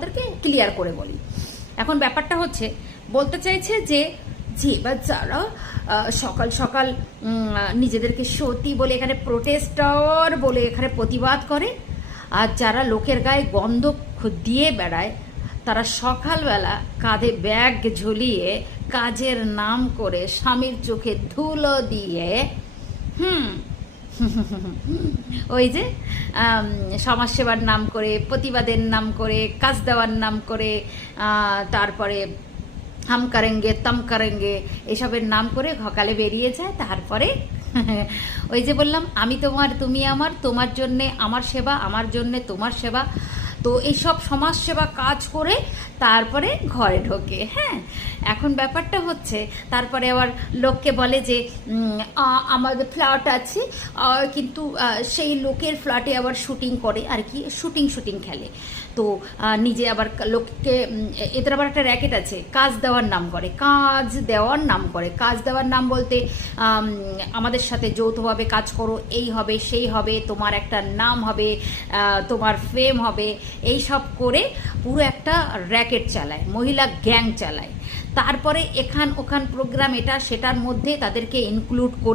তাদেরকে ক্লিয়ার করে বলি। এখন ব্যাপারটা হচ্ছে, বলতে চাইছে যে এবার যারা সকাল সকাল নিজেদেরকে সতী বলে এখানে প্রোটেস্টার বলে এখানে প্রতিবাদ করে, আর যারা লোকের গায়ে গন্ধ দিয়ে বেড়ায়, তারা সকালবেলা কাঁধে ব্যাগ ঝুলিয়ে কাজের নাম করে স্বামীর চোখে ধুলো দিয়ে ওই যে সমাজসেবার নাম করে, প্রতিবাদের নাম করে, কাজ দেওয়ার নাম করে, তারপরে হাম কারেঙ্গে তাম কারেঙ্গে এসবের নাম করে সকালে বেরিয়ে যায়। তারপরে ওই যে বললাম, আমি তোমার তুমি আমার, তোমার জন্যে আমার সেবা, আমার জন্যে তোমার সেবা, তো এইসব সমাজসেবা কাজ করে তারপরে ঘরে ঢোকে। হ্যাঁ, এখন ব্যাপারটা হচ্ছে, তারপরে আবার লোককে বলে যে আমাদের ফ্ল্যাট আছে, কিন্তু সেই লোকের ফ্ল্যাটে আবার শুটিং করে আর কি, শুটিং খেলে। তো নিজে আবার লোককে, এদের আবার একটা র্যাকেট আছে, কাজ দেওয়ার নাম করে, কাজ দেওয়ার নাম করে। কাজ দেওয়ার নাম বলতে আমাদের সাথে যৌথভাবে কাজ করো, এই হবে সেই হবে, তোমার একটা নাম হবে, তোমার ফেম হবে, এই সব করে পুরো একটা র্যাকেট চালায়, মহিলা গ্যাং চালায়। তারপরে এখান ওখান প্রোগ্রাম এটা সেটার মধ্যে তাদেরকে ইনক্লুড করে